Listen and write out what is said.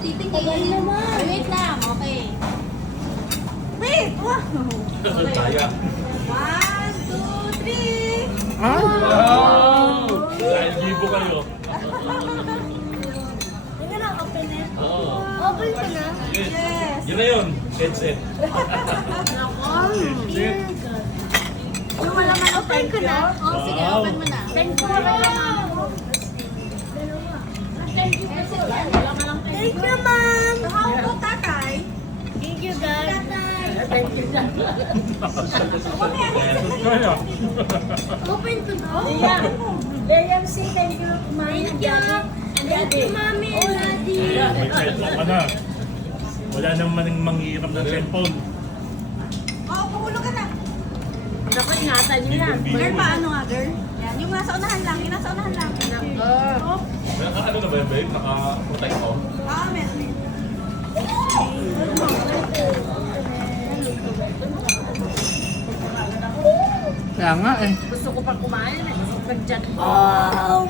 titingin. Wait lang, okay. Wait! Wow! Kaya. 1, 2, 3! Ay! Wow! Dahil libo kayo. Hindi na open eh. Oo. Open ko na? Yes. Yun na yun. Headset. Sige. Yung malaman open ko na? Oo, sige, Wow. open mo na. Thank you, ma'am. How po, tatay? Thank you, guys. Thank you, Kaya. Open ko na. William C, thank you, ma'am. Thank you. Thank you, mami and daddy. May cellphone ka na. Wala naman yung manghihiram ng cellphone. Oo, puhulog ka na. Dapat ingatan niyo yan. Girl, paano nga, girl? Yan, yung nasa unahan lang, yung nasa unahan lang. Oh, Ano na ba yun, babe? Naka-protect ko? meron. Kaya nga eh. Gusto ko pa kumain. Gusto ko nag-chat. Oh